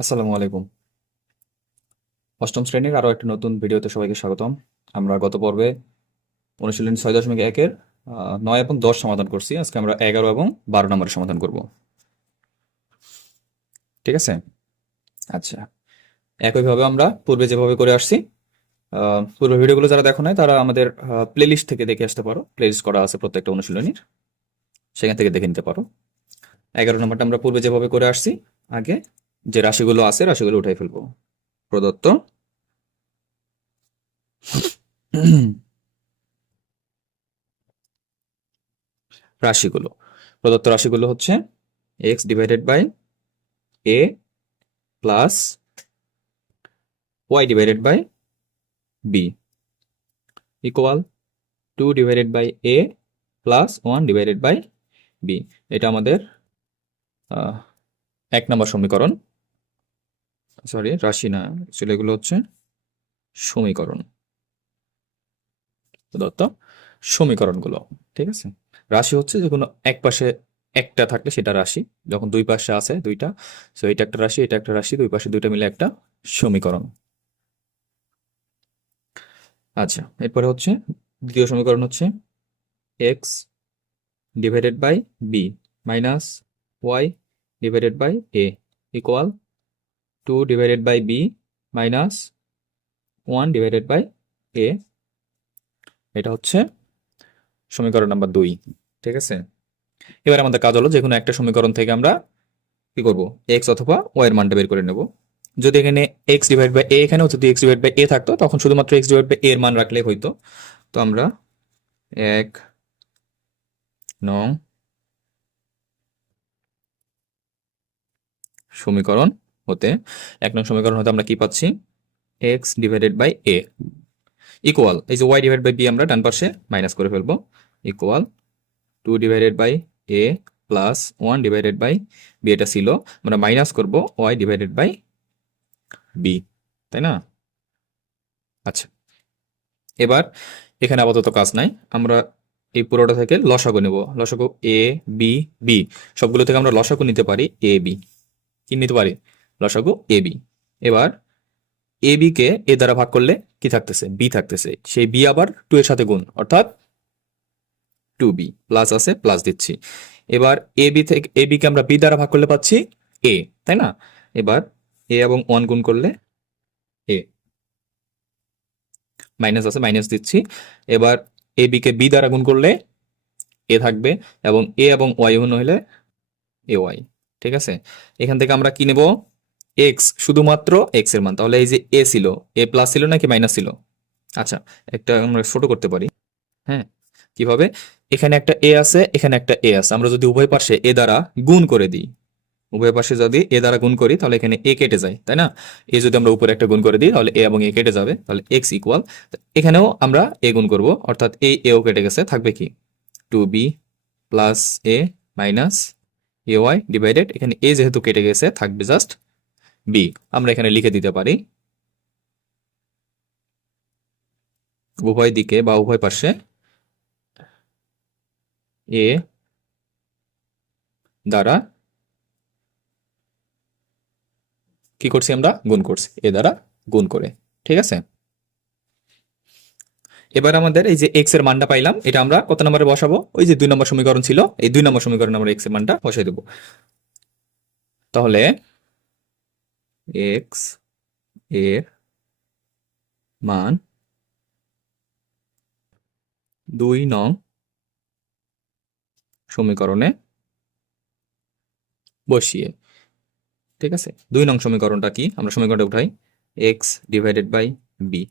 আসসালামু আলাইকুম। অষ্টম শ্রেণীর আরো একটা নতুন ভিডিওতে সবাইকে স্বাগতম। আমরা গত পর্বে অনুশীলনী 6.1-এর 9 এবং 10 সমাধান করছি। আজকে আমরা 11 এবং 12 নম্বরের সমাধান করব। ঠিক আছে? আচ্ছা, একইভাবে আমরা পূর্বে যেভাবে করে আসছি, পূর্বের ভিডিওগুলো যারা দেখো নাই তারা আমাদের প্লেলিস্ট থেকে দেখে আসতে পারো। প্লেলিস্ট করা আছে প্রত্যেকটা অনুশীলনীর, সেখান থেকে দেখে নিতে পারো। 11 নম্বরটা আমরা পূর্বে যেভাবে করে আসছি, আগে যে রাশিগুলো আছে রাশিগুলো উঠাই ফেলবো। প্রদত্ত রাশিগুলো প্রদত্ত রাশিগুলো হচ্ছে x divided by a plus y divided by b equal 2 divided by a plus 1 divided by b. এটা আমাদের 1 নম্বর সমীকরণ। সরি, রাশি না, অ্যাকচুয়ালি এগুলো হচ্ছে সমীকরণ। প্রদত্ত সমীকরণগুলো, ঠিক আছে। রাশি হচ্ছে যে কোনো এক পাশে একটা থাকলে সেটা রাশি, যখন দুই পাশে আছে দুইটা, সো এটা একটা রাশি, এটা একটা রাশি, দুই পাশে দুইটা মিলে একটা সমীকরণ। আচ্ছা, এরপরে হচ্ছে দ্বিতীয় সমীকরণ হচ্ছে x divided by b minus y divided by a equal 2 divided by b minus 1 divided by a. এটা হচ্ছে সমীকরণ নাম্বার 2। ঠিক আছে, এবার আমাদের কাজ হলো যে কোনো একটা সমীকরণ থেকে আমরা কি করব, এক্স অথবা ওয়াই এর মানটা বের করে নেব। যদি এখানে এক্স ডিভাইড বাই এ, এখানেও যদি এক্স ডিভাইড বাই এ থাকতো তখন শুধুমাত্র এক্স ডিভাইড বাই এর মান রাখলেই হইতো। তো আমরা 1 নং সমীকরণ হতে 1 নং সমীকরণ হতে আমরা কি পাচ্ছি, x divided by a equal, এই যে ওয়াই ডিভাইড বাই বি আমরা ডান পাশে মাইনাস করে ফেলবো, equal 2 divided by a plus 1 divided by b. এটা ছিল, আমরা মাইনাস করব ওয়াই ডিভাইডেড বাই বি, তাই না? আচ্ছা, এবার এখানে আপাতত কাজ নাই, আমরা এই পুরোটা থেকে লসাগু নেব। লসাগু এ বি বি, সবগুলো থেকে আমরা লসাগু নিতে পারি এ বি। কি নিতে পারি? লসাগু এ বি। এবার এ বি কে এ দ্বারা ভাগ করলে কি থাকতেছে? বি থাকতেছে, সেই বি আবার 2 এর সাথে গুণ, অর্থাৎ 2b প্লাস আছে, প্লাস দিচ্ছি। এবার এ বি থেকে এ বি কে আমরা বি দ্বারা ভাগ করলে পাচ্ছি এ, তাই না? এবার এ এবং 1 গুণ করলে এ, মাইনাস আছে, মাইনাস দিচ্ছি। এবার এ বি কে বি দ্বারা গুণ করলে এ থাকবে, এবং এ এবং ওয়াই গুণ হলে এ ওয়াই। ঠিক আছে, এখান থেকে আমরা কি নেব? এক্স, শুধুমাত্র এক্স এর মান। তাহলে এই যে এ ছিল, এ প্লাস ছিল নাকি মাইনাস ছিল? আচ্ছা, একটা আমরা ছোট করতে পারি। হ্যাঁ, কিভাবে? এখানে একটা এ আছে, এখানে একটা এ আছে, আমরা যদি উভয় পাশে এ দ্বারা গুণ করে দিই, উভয় পাশে যদি এ দ্বারা গুণ করি তাহলে এখানে এ কেটে যায়, তাই না? এ যদি আমরা উপরে একটা গুণ করে দিই তাহলে এ এবং এ কেটে যাবে, তাহলে এক্স ইকুয়াল, এখানেও আমরা এ গুণ করব, অর্থাৎ এই এও কেটে গেছে, থাকবে কি 2b plus a minus a y divided, এখানে এ যেহেতু কেটে গেছে থাকবে জাস্ট বি। আমরা এখানে লিখে দিতে পারি উভয় দিকে বা উভয় পাশে এ দ্বারা কি করছি, আমরা গুণ করছি এ দ্বারা গুণ করে। ঠিক আছে, এবার আমাদের এই যে এক্স এর মানটা পাইলাম, এটা আমরা কত নম্বরে বসাবো? ওই যে 2 নম্বর সমীকরণ ছিল, এই 2 নম্বর সমীকরণে আমরা এক্স এর মানটা বসাই দেবো। তাহলে এক্স এর মান 2 নং সমীকরণে বসিয়ে, ঠিক আছে, 2 নং সমীকরণটা কি, আমরা সমীকরণটা উঠাই, x divided by b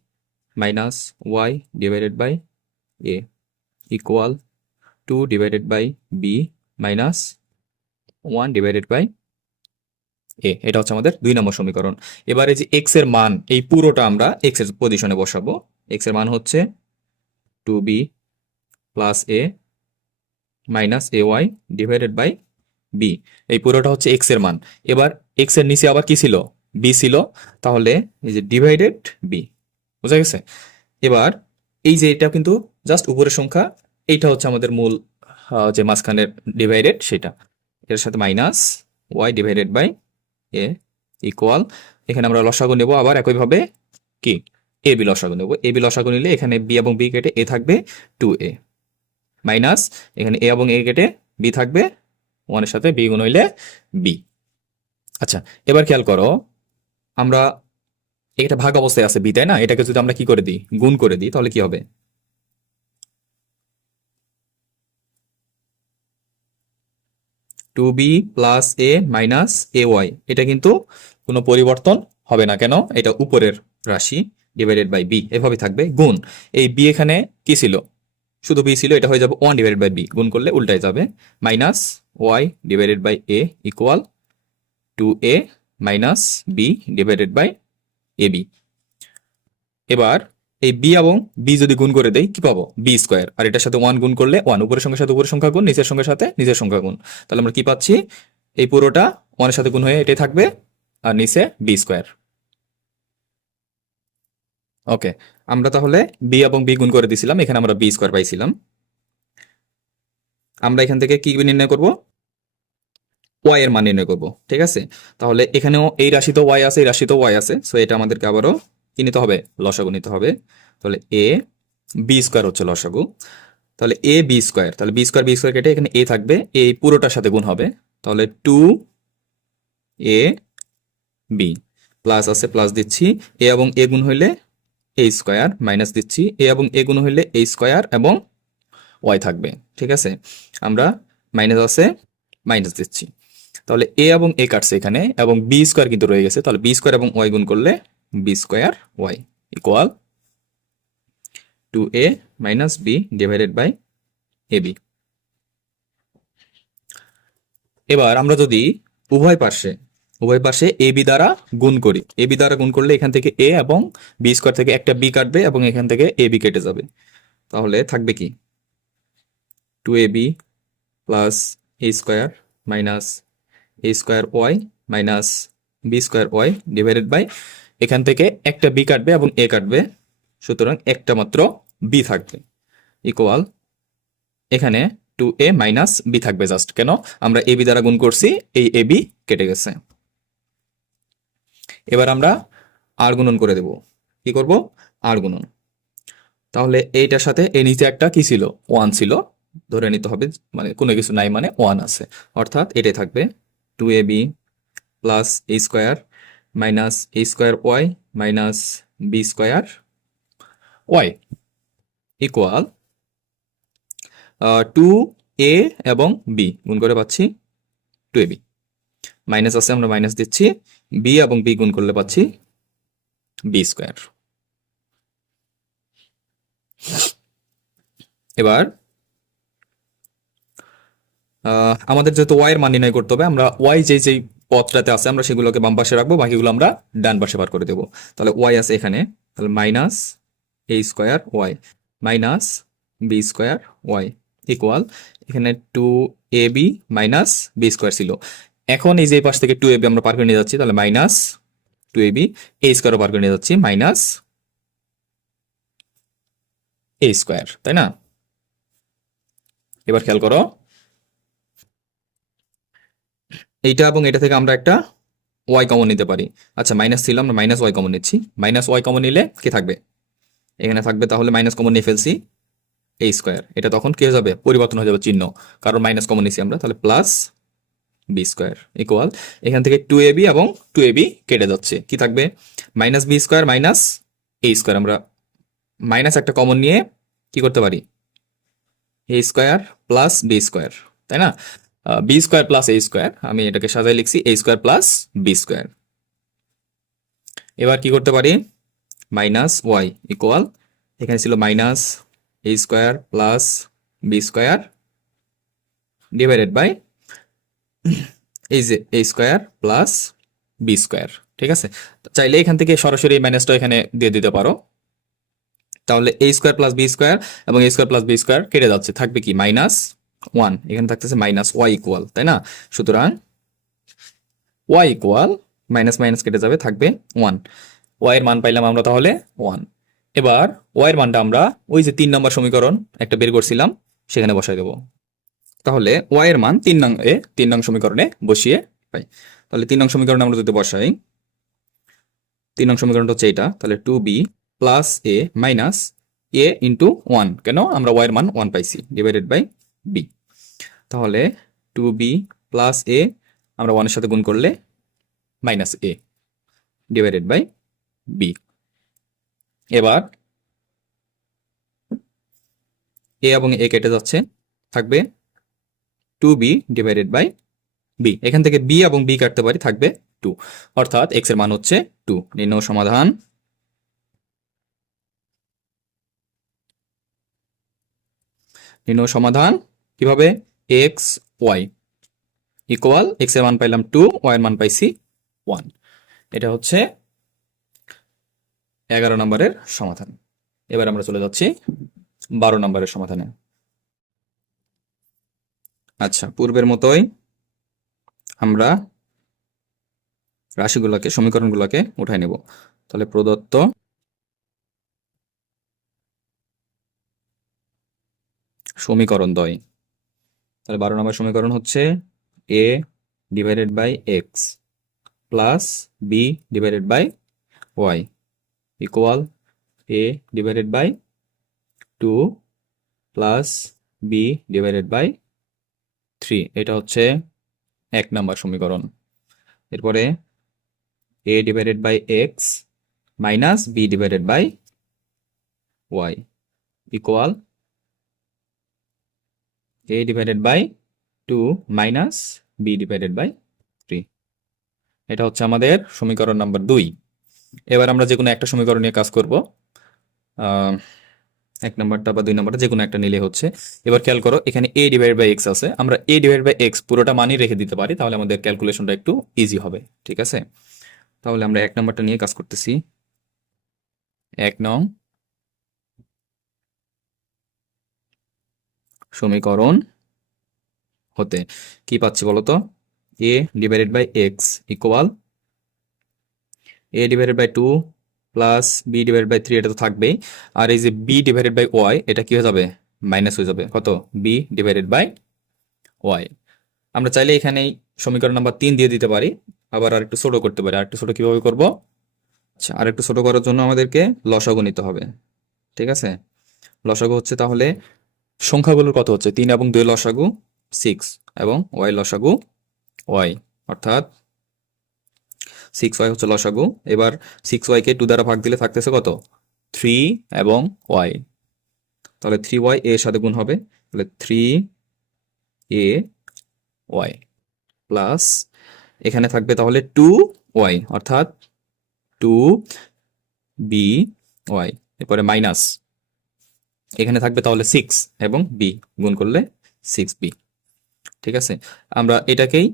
minus y divided by a equal 2 divided by b minus 1 divided by a. এটা হচ্ছে আমাদের 2 নম্বর সমীকরণ। এবারে যে এক্স এর মান, এই পুরোটা আমরা এক্স এর পজিশনে বসাবো। এক্স এর মান হচ্ছে 2b plus a minus a y divided by b, এই পুরোটা হচ্ছে এক্স এর মান। এবার এক্স এর নিচে আবার কি ছিল? বি ছিল, তাহলে এই যে ডিভাইডেড বি, বুঝা গেছে? এবার এই যে এটা কিন্তু জাস্ট উপরের সংখ্যা, এইটা হচ্ছে আমাদের মূল, যে মাঝখানের ডিভাইডেড সেটা, এর সাথে minus y divided by a equal, এখানে আমরা লসাগু নেব আবার একইভাবে কি এ বি লসাগু নেব। এ বি লসাগু নিলে এখানে বি এবং বি কেটে এ থাকবে 2a মাইনাস এখানে এ এবং এ কেটে বি থাকবে 1 এর সাথে বি গুণ হইলে বি। আচ্ছা, এবার খেয়াল করো, আমরা এটা ভাগ অবস্থায় আছে বি, তাই না? এটাকে যদি আমরা কি করে দিই, গুণ করে দিই, তাহলে কি হবে? 2b plus a minus a Y, এটা কিন্তু কোনো পরিবর্তন হবে না। কেন? এটা উপরের রাশি ডিভাইডেড বাই বি এভাবে থাকবে। গুণ এই বি এখানে কি ছিল, শুধু বি ছিল, এটা হয়ে যাবে 1 ডিভাইডেড বাই বি, গুণ করলে উল্টায় যাবে। Minus y divided by a equal 2a minus b divided by a b. এবার এই বি এবং বি যদি গুণ করে দেই কি পাবো? B square. আর এটার সাথে 1 গুণ করলে 1, উপরের সঙ্গে সাথে উপরের সংখ্যা গুণ, নিচের সঙ্গে সাথে নিচের সংখ্যা গুণ। তাহলে আমরা কি পাচ্ছি? এই পুরোটা 1 এর সাথে গুণ হয়ে এটাই থাকবে, আর নিচে বি স্কোয়ার। ওকে, আমরা তাহলে বি এবং বি গুণ করে দিছিলাম, এখানে আমরা বি স্কোয়ার পাইছিলাম। আমরা এখান থেকে কি নির্ণয় করব? ওয়াই এর মান নির্ণয় করব, ঠিক আছে? তাহলে এখানেও এই রাশিতেও ওয়াই আছে, এই রাশিতেও ওয়াই আছে, সো এটা আমাদেরকে আবারও কি নিতে হবে? লসাগু নিতে হবে। তাহলে এ বি স্কোয়ার হচ্ছে লসাগু। তাহলে এ বি স্কোয়ার, তাহলে বি স্কোয়ার কেটে এখানে এ থাকবে, এই পুরোটার সাথে গুণ হবে। তাহলে 2a বি প্লাস আছে, প্লাস দিচ্ছি, এ এবং এ গুণ হইলে এ স্কোয়ার, মাইনাস দিচ্ছি, এ এবং এ গুণ হইলে এ স্কোয়ার এবং ওয়াই থাকবে, ঠিক আছে? আমরা মাইনাস আছে, মাইনাস দিচ্ছি। তাহলে এ এবং এ কাটছে এখানে, এবং বি স্কোয়ার কিন্তু রয়ে গেছে। তাহলে বি স্কোয়ার এবং ওয়াই গুণ করলে b square y equal 2a minus b divided by a b. এবার আমরা যদি উভয় পাশে এ বি দ্বারা গুণ করি, এ বি দ্বারা গুণ করলে এখান থেকে এ এবং বি স্কোয়ার থেকে একটা বি কাটবে এবং এখান থেকে এ বি কেটে যাবে। তাহলে থাকবে কি? 2ab plus a square minus a square y minus b square y divided by, এখান থেকে একটা বি কাটবে এবং এ কাটবে, সুতরাং একটা মাত্র বি থাকবে ইকুয়াল, এখানে 2a মাইনাস বি থাকবে জাস্ট। কেন? আমরা এ বি দ্বারা গুণ করছি, এই এ বি কেটে গেছে। এবার আমরা আর গুণন করে দেব। কি করব? আর গুণন। তাহলে এইটার সাথে এই নিচে একটা কি ছিল? 1 ছিল, ধরে নিতে হবে, মানে কোনো কিছু নাই মানে 1 আছে, অর্থাৎ এটাই থাকবে 2ab plus a square minus a square y minus b square y equal 2a এবং বি গুণ করে পাচ্ছি 2ab, মাইনাস আছে আমরা মাইনাস দিচ্ছি, বি এবং বি গুণ করলে পাচ্ছি বি স্কোয়ার। এবার আমাদের যেহেতু ওয়াই এর মান নির্ণয় করতে হবে, আমরা ওয়াই যেই পথটাতে আছে আমরা সেগুলোকে বাম পাশে রাখবো, বাকিগুলো আমরা ডান পাশে বার করে দেবো। তাহলে ওয়াই আছে এখানে, তাহলে minus a square y minus b square y equal, এখানে 2ab মাইনাস বি স্কোয়ার ছিল। এখন এই যে পাশ থেকে 2ab আমরা পার করে নিয়ে যাচ্ছি, তাহলে মাইনাস 2ab, এ স্কোয়ারও পার করে নিয়ে যাচ্ছি, মাইনাস এ স্কোয়ার, তাই না? এবার খেয়াল করো, এইটা এবং এটা থেকে আমরা একটা ওয়াই কমন নিতে পারি। আচ্ছা, মাইনাস ছিল, আমরা মাইনাস ওয়াই কমন নিচ্ছি। মাইনাস ওয়াই কমন নিলে কি থাকবে? এখানে থাকবে, তাহলে মাইনাস কমন নিয়ে ফেলছি, এ স্কোয়ার। এটা তখন কি হয়ে যাবে? পরিবর্তন হয়ে যাবে চিহ্ন, কারণ মাইনাস কমন নিচ্ছি আমরা। তাহলে প্লাস বি স্কোয়ার ইকুয়াল, এখান থেকে 2ab এবং 2ab কেটে যাচ্ছে, কি থাকবে? Minus b square minus a square. আমরা মাইনাস একটা কমন নিয়ে কি করতে পারি? A square plus b square, তাই না? B square plus a square, আমি এটাকে সাজাই লিখছি a square plus b square. এবার কি করতে পারি? মাইনাস ওয়াই ইকুয়াল, এখানে ছিল minus a square plus b square divided by এই যে a square plus b square, ঠিক আছে? চাইলে এখান থেকে সরাসরি এই মাইনাসটা এখানে দিয়ে দিতে পারো। তাহলে এ স্কোয়ার প্লাস বি স্কোয়ার এবং এ স্কোয়ার প্লাস বি স্কোয়ার কেটে যাচ্ছে, থাকবে কি? মাইনাস 1, এখানে থাকতেছে মাইনাস ওয়াই ইকুয়াল, তাই না? সুতরাং ওয়াই ইকুয়াল, মাইনাস মাইনাস কেটে যাবে, থাকবে 1। ওয়াই এর মান পাইলাম আমরা তাহলে 1। এবার ওয়াই এর মানটা আমরা ওই যে 3 নম্বর সমীকরণ একটা বের করছিলাম সেখানে বসাই দেবো। তাহলে ওয়াই এর মান 3 নং সমীকরণে বসিয়ে পাই। তাহলে 3 নং সমীকরণে আমরা যদি বসাই, 3 নং সমীকরণটা হচ্ছে এটা, তাহলে 2b plus a minus a into 1, কেন আমরা y এর মান 1 পাইছি, ডিভাইডেড বাই b। তাহলে 2b প্লাস a আমরা 1 এর সাথে গুণ করলে minus a divided by b। এবার a এবং a কেটে যাচ্ছে, থাকবে 2b ডিভাইডেড বাই b। এখান থেকে b এবং b কাটতে পারি, থাকবে 2, অর্থাৎ x এর মান হচ্ছে 2। নির্ণয় সমাধান কিভাবে, x y ইকুয়াল x এর মান পাইলাম 2, y এর মান পাইছি 1। এটা হচ্ছে 11 নম্বরের সমাধান। এবার আমরা চলে যাচ্ছি 12 নম্বরের সমাধানে। আচ্ছা, পূর্বের মতোই আমরা রাশিগুলোকে, সমীকরণগুলোকে উঠাই নেব। তাহলে প্রদত্ত সমীকরণ দ্বয়, তাহলে 12 নম্বর সমীকরণ হচ্ছে a divided by x plus b divided by y equal a divided by 2 plus b divided by 3। এটা হচ্ছে 1 নম্বর সমীকরণ। এরপরে a divided by x minus b divided by y equal a divided by 2 minus b divided by 3। এটা হচ্ছে আমাদের সমীকরণ number 2। এবার আমরা যে কোনো একটা সমীকরণ নিয়ে কাজ করব, 1 নম্বরটা বা 2 নম্বরটা যে কোনো একটা নিলে হচ্ছে। এবার খেয়াল করো, এখানে a ডিভাইড বাই এক্স আছে, আমরা a ডিভাইড বাই এক্স পুরোটা মানই রেখে দিতে পারি, তাহলে আমাদের ক্যালকুলেশনটা একটু ইজি হবে। ঠিক আছে, তাহলে আমরা 1 নম্বরটা নিয়ে কাজ করতেছি। 1 নং সমীকরণ হতে কি পাচ্ছি বলতো, a divided by x equal a divided by 2 plus b divided by 3, এটা তো থাকবেই। আর এই যে বি ডিভাইডেড বাই ওয়াই, এটা কি হয়ে যাবে, মাইনাস হয়ে যাবে, কত, বি ডিভাইডেড বাই ওয়াই। আমরা চাইলে এখানে সমীকরণ নাম্বার 3 দিয়ে দিতে পারি, আবার আর একটু ছোট করতে পারি। আর একটু ছোট কিভাবে করব, আচ্ছা, আর একটু ছোট করার জন্য আমাদেরকে লসাগু নিতে হবে। ঠিক আছে, লসাগু হচ্ছে তাহলে সংখ্যাগুলোর কত হচ্ছে, 3 এবং 2 লসাগু 6 এবং ওয়াই লসাগু ওয়াই, অর্থাৎ 6y হচ্ছে লসাগু। এবার 6y কে 2 দ্বারা ভাগ দিলে থাকতেছে কত, 3 এবং y, তাহলে 3y এর সাথে গুণ হবে, তাহলে 3ay প্লাস এখানে থাকবে তাহলে 2y, অর্থাৎ 2by, এরপরে মাইনাস এখানে থাকবে তাহলে 6 এবং b গুণ করলে 6b। ঠিক আছে, আমরা এটাকেই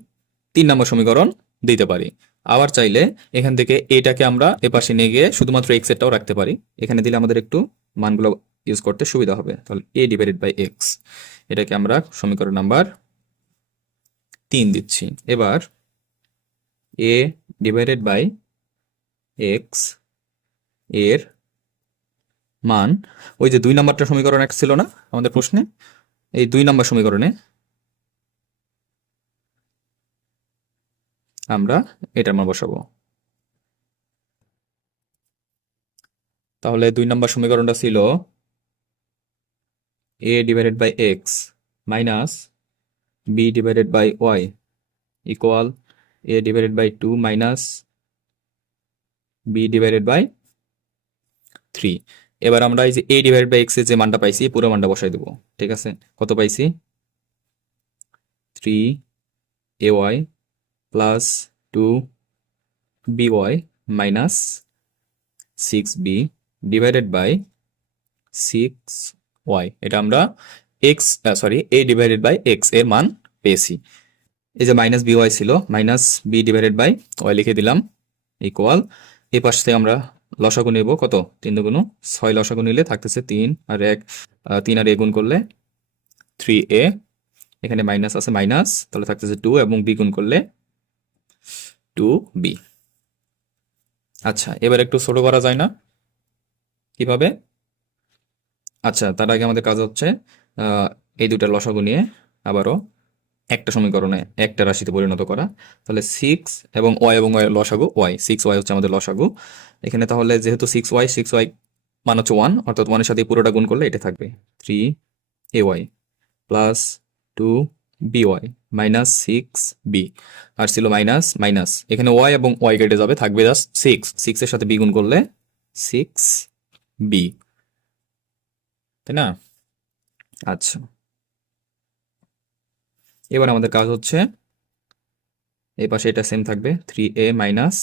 3 নম্বর সমীকরণ দিতে পারি। আবার চাইলে এখান থেকে এটাকে আমরা এপাশে নিয়ে গিয়ে শুধুমাত্র এক্স এরটাও রাখতে পারি, এখানে দিলে আমাদের একটু মানগুলো ইউজ করতে সুবিধা হবে। তাহলে a ডিভাইডেড বাই এক্স, এটাকে আমরা সমীকরণ নাম্বার 3 দিচ্ছি। এবার a ডিভাইডেড বাই এক্স এর মান, ওই যে 2 নাম্বারটা সমীকরণ একটা ছিল না আমাদের প্রশ্নে, এই 2 নাম্বার সমীকরণে আমরা এটার মান বসাবো। তাহলে 2 নম্বর সমীকরণটা ছিল a divided by x minus b divided by y equal a divided by 2 minus b divided by 3। এবার আমরা এই যে a ডিভাইডেড বাই এক্স এর যে মানটা পাইছি, পুরো মানটা বসাই দেবো। ঠিক আছে, কত পাইছি, 3ay plus 2by minus 6b divided by 6y। এটা আমরা a ডিভাইডেড বাই এক্স এর মান পেয়েছি। এই যে মাইনাস by ছিল, minus b divided by y লিখে দিলাম ইকুয়াল, এই পাশ থেকে আমরা লসাগু নেব, কত, 3 দুগুণ 6, লসাগু নিলে থাকতেছে 3 আর 1, 3 আর a গুণ করলে 3a, এখানে মাইনাস আছে মাইনাস, তাহলে থাকতেছে 2 এবং b গুণ করলে 2b। আচ্ছা, এবার একটু ছোট করা যায় না, কিভাবে, আচ্ছা তার আগে আমাদের কাজ হচ্ছে এই দুটার লসাগু নিয়ে আবারও একটা সমীকরণে একটা রাশিতে পরিণত করা। তাহলে 6 এবং ওয়াই লসাগু ওয়াই, 6y হচ্ছে আমাদের লসাগু এখানে। তাহলে যেহেতু 6y মান হচ্ছে 1, অর্থাৎ 1 এর সাথে পুরোটা গুণ করলে এটা থাকবে 3ay plus 2by minus 6b। আর ছিল মাইনাস মাইনাস, এখানে y এবং y কেটে যাবে, থাকবে জাস্ট 6 এর সাথে b গুণ করলে 6b, তাই না? আচ্ছা, এবার আমাদের কাজ হচ্ছে এই পাশে এটা সেম থাকবে 3a minus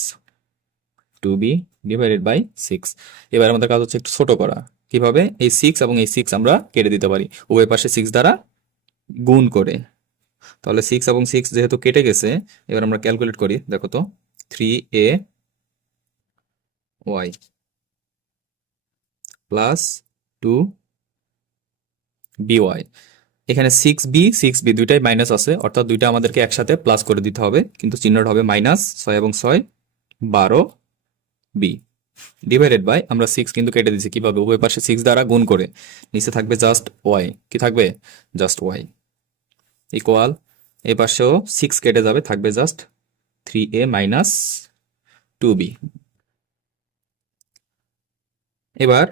2b divided by 6। এবার আমাদের কাজ হচ্ছে একটু ছোট করা। কিভাবে? এই 6 এবং এই 6 আমরা কেটে দিতে পারি উভয় পাশে 6 দ্বারা গুণ করে। তাহলে 6 এবং 6 যেহেতু কেটে গেছে, এবার আমরা ক্যালকুলেট করি। দেখো তো 3a y প্লাস 2by, এখানে 6b দুইটাই মাইনাস আছে, অর্থাৎ দুইটা আমাদেরকে একসাথে প্লাস করে দিতে হবে, কিন্তু চিহ্নটা হবে মাইনাস। 6 এবং 6 12b ডিভাইডেড বাই, আমরা 6 কিন্তু কেটে দিচ্ছি কিভাবে? উভয় পাশে 6 দ্বারা গুণ করে। নিচে থাকবে জাস্ট y, কি থাকবে? জাস্ট y ইকুয়াল, এই পাশেও 6 কেটে যাবে, থাকবে জাস্ট 3a মাইনাস 2b। এবার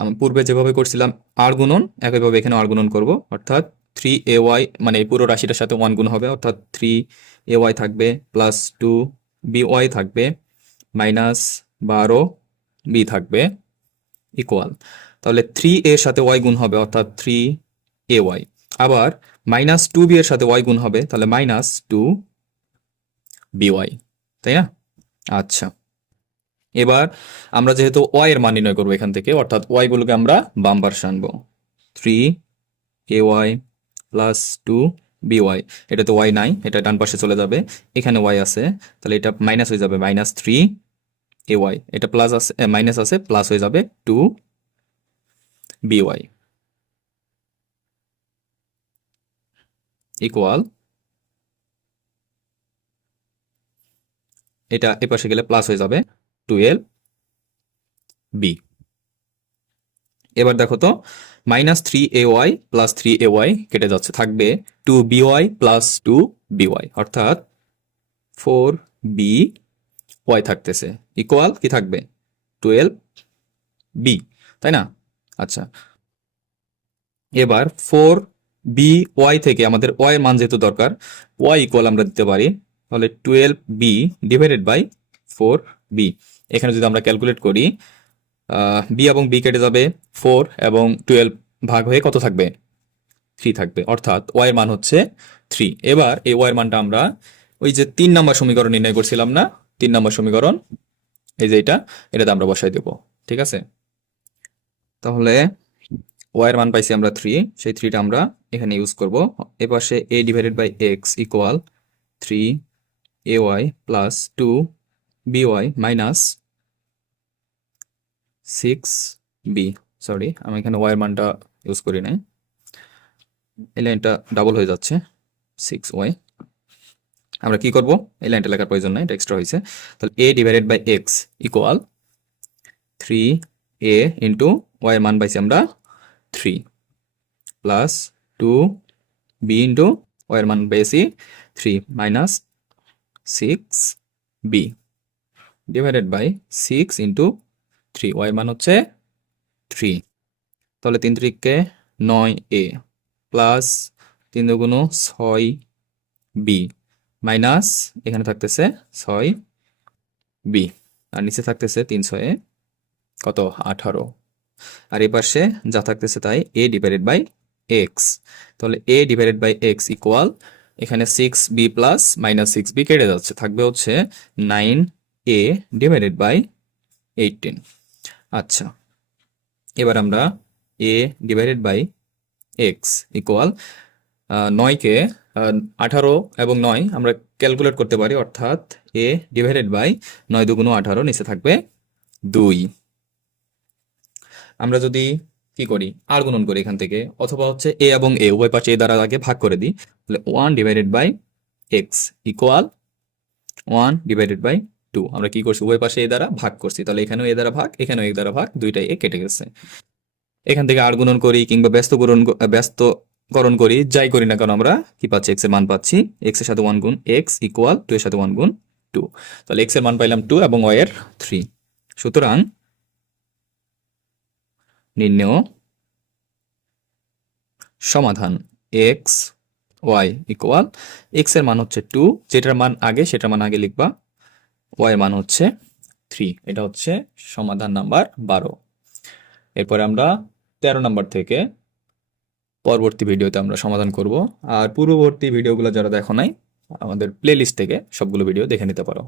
আমি পূর্বে যেভাবে করছিলাম আর গুণন, একইভাবে এখানে আর গুণন করব, অর্থাৎ 3ay মানে এই পুরো রাশিটার সাথে 1 গুণ হবে, অর্থাৎ 3ay থাকবে প্লাস 2by থাকবে মাইনাস 12b থাকবে ইকুয়াল। তাহলে 3a এর সাথে y গুণ হবে, অর্থাৎ 3ay, আবার মাইনাস 2b এর সাথে y গুণ হবে, তাহলে মাইনাস 2by, তাই না? আচ্ছা, এবার আমরা যেহেতু y এর মান নির্ণয় করবো এখান থেকে, অর্থাৎ y গুলোকে আমরা বাম পাশে আনবো। 3ay প্লাস 2by, এটা তো y নাই, এটা ডান পাশে চলে যাবে, এখানে y আছে, তাহলে এটা মাইনাস হয়ে যাবে মাইনাস 3ay, এটা প্লাস আছে মাইনাস আছে, প্লাস হয়ে যাবে 2by ইকুয়াল, এটা এপাশে গেলে প্লাস হয়ে যাবে 12b। এবার দেখো তো মাইনাস 3ay প্লাস 3ay কেটে যাচ্ছে, থাকবে 2by প্লাস 2by, অর্থাৎ 4by থাকতেছে ইকুয়াল, কি থাকবে? 12b, তাই না? আচ্ছা, এবার 4by থেকে আমাদের y এর মান যেহেতু দরকার, y ইকুয়াল আমরা দিতে পারি, তাহলে 12b ডিভাইডেড বাই 4b। এখানে যদি আমরা ক্যালকুলেট করি, বি এবং বি কেটে যাবে, 4 এবং 12 ভাগ হয়ে কত থাকবে? 3 থাকবে, অর্থাৎ y এর মান হচ্ছে 3। এবার এই y এর মানটা আমরা ওই যে 3 নম্বর সমীকরণ নির্ণয় করছিলাম না, 3 নম্বর সমীকরণ, এই যে এটাতে আমরা বসাই দেব, ঠিক আছে? তাহলে y এর মান পাইছি আমরা 3, সেই 3টা আমরা এখানে ইউজ করব। এপাশে a divided by x equal 3ay plus 2by minus 6b, sorry আমি এখানে y এর মানটা ইউজ করি নাই, এই লাইনটা ডাবল হয়ে যাচ্ছে 6y। আমরা কি করব? এই লাইনটা লেখার প্রয়োজন নাই, এটা এক্সট্রা হয়েছে। তাহলে a divided by x equal 3a into y এর মান পাইছি আমরা 3 প্লাস 2b ইন্টু y এর মান পেয়েছি 3 minus 6b divided by 6 into 3, y এর মান হচ্ছে 3। তাহলে 3 3 9a প্লাস 3 দুগুণ 6b মাইনাস এখানে থাকতেছে 6b, আর নিচে থাকতেছে 3 6 কত? 18। আর এই পাশে যা থাকতেছে তাই a ডিভাইডেড বাই x। তাহলে a divided by x equal, এখানে 6b প্লাস মাইনাস 6b কেটে যাচ্ছে, থাকবে হচ্ছে 9a ডিভাইডেড বাই 18। আচ্ছা, এবার আমরা a divided by x equal 9কে 18 এবং 9 আমরা ক্যালকুলেট করতে পারি, অর্থাৎ a ডিভাইডেড বাই 9 দুগুণ 18, নিচে থাকবে 2। আমরা যদি কি করি? আর গুণন করি এখান থেকে, অথবা হচ্ছে a এবং a উভয় পাশে a দ্বারা আগে ভাগ করে দিই, তাহলে 1 divided by x equal 1 divided by 2। আমরা কি করছি? উভয় পাশে a দ্বারা ভাগ করছি, তাহলে এখানেও a দ্বারা ভাগ, এখানেও a দ্বারা ভাগ, দুইটাই a কেটে গেছে। এখান থেকে আর গুণন করি কিংবা ব্যস্ত করণ করি, যাই করি না কারণ আমরা কি পাচ্ছি, এক্স এর মান পাচ্ছি, এক্স এর সাথে 1 গুণ এক্স ইকুয়াল 2 এর সাথে 1 গুণ 2। তাহলে এক্স এর মান পাইলাম 2 এবং ওয়াই এর 3। সুতরাং নির্ণেয় সমাধান এক্স ওয়াই ইকুয়াল, এক্স এর মান হচ্ছে 2, যেটার মান আগে সেটার মান আগে লিখবা, ওয়াই এর মান হচ্ছে 3। এটা হচ্ছে সমাধান নাম্বার 12। এরপরে আমরা 13 নাম্বার থেকে পরবর্তী ভিডিওতে আমরা সমাধান করব। আর পূর্ববর্তী ভিডিওগুলো যারা দেখো নাই, আমাদের প্লেলিস্ট থেকে সবগুলো ভিডিও দেখে নিতে পারো।